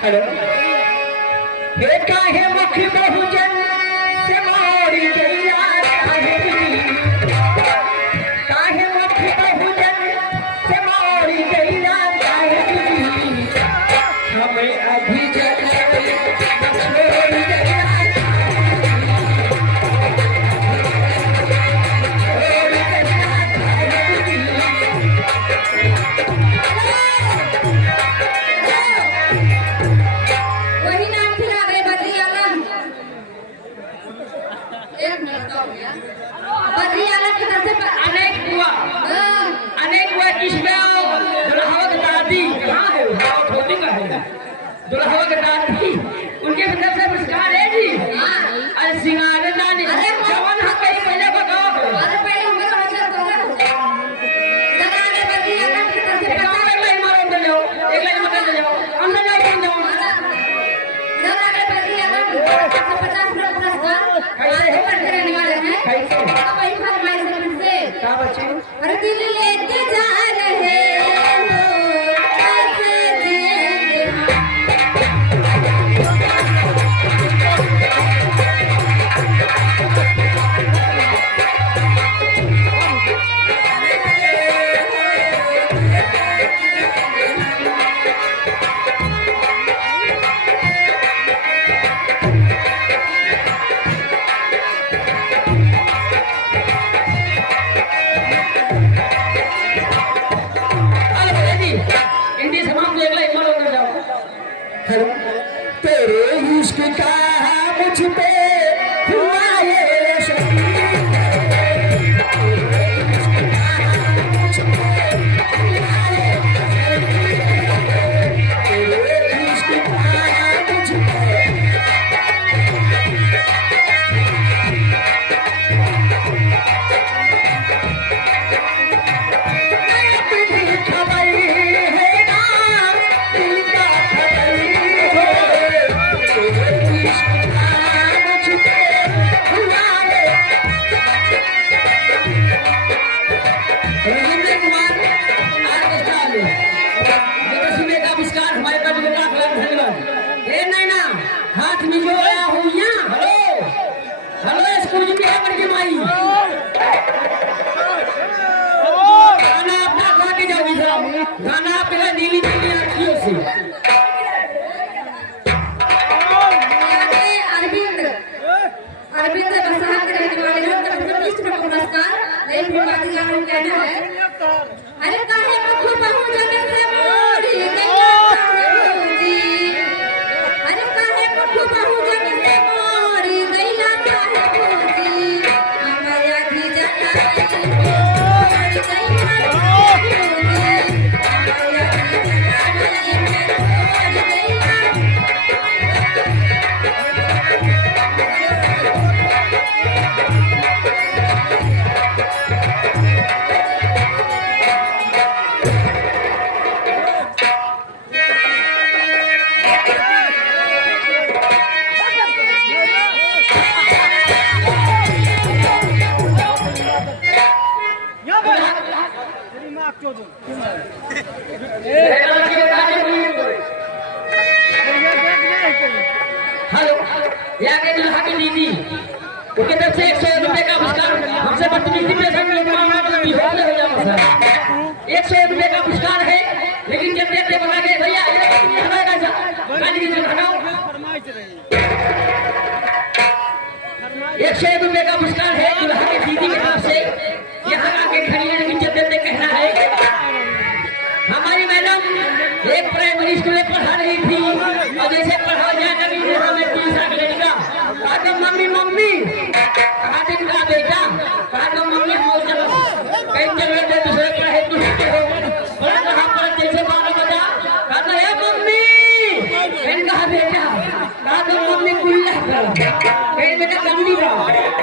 Hello हे काहे मुख बहुजन से मोरी गैया काहे मुख बहुजन से मोरी गैया हमें अभी दुल्हन दादी उनके तरफ से पुरस्कार है जी। अरे सिंगार नानी जवान हक कहीं पहले बताओ। अरे पहले हमें अच्छा तो लगाने बदी अल्लाह की तरफ से एक लाइन मारो दे लो, एक लाइन मत दे जाओ, अंदर ना बन जाओ। लगाने बदी अल्लाह की तरफ से 50 पुरस्कार कैसे है करते रहने वाले हैं। कैसे अब वही फरमाइश से क्या बच्चे अरे दिल लेके जा रहे तेरे इश्क का मुझ पे हुआ ये हाथ में जो आया हूँ यहाँ। हेलो हेलो स्कूल में है बड़ी माई गाना अपना खा के जाओगी साहब, गाना आपका नीली नीली आँखियों से। अरविंद अरविंद बसाक के रहने वाले लोग का पुरस्कार लेकिन बात जानो कहना है अरे काहे मुख बहुजन से मोरी गैया अरे काहे मुख बहुजन से मोरी गैया हमारा भी जगह हेलो यहाँ के दुल्हा की दीदी उनके तरफ से 100 रुपए का पुरस्कार हमसे बदतमीजी में 100 रुपए का पुरस्कार है। लेकिन जब देखते बता के भैया 100 रुपए का पुरस्कार है दुल्हा की दीदी की तरफ से यहाँ आके खड़ी है। लेकिन जब देखते कहना है हमारी मैडम एक प्राइमरी स्कूल में पढ़ा रही थी और जैसे पढ़ा जाए नबी हमें 3 साल लड़का कहा तो मम्मी मम्मी कहा दिन का बेटा कहा तो मम्मी हम कहीं चल रहे थे दूसरे पढ़े दूसरे हो बड़ा कहा पर जैसे 12 बजा कहा करो। फिर बेटा जल्दी रहो।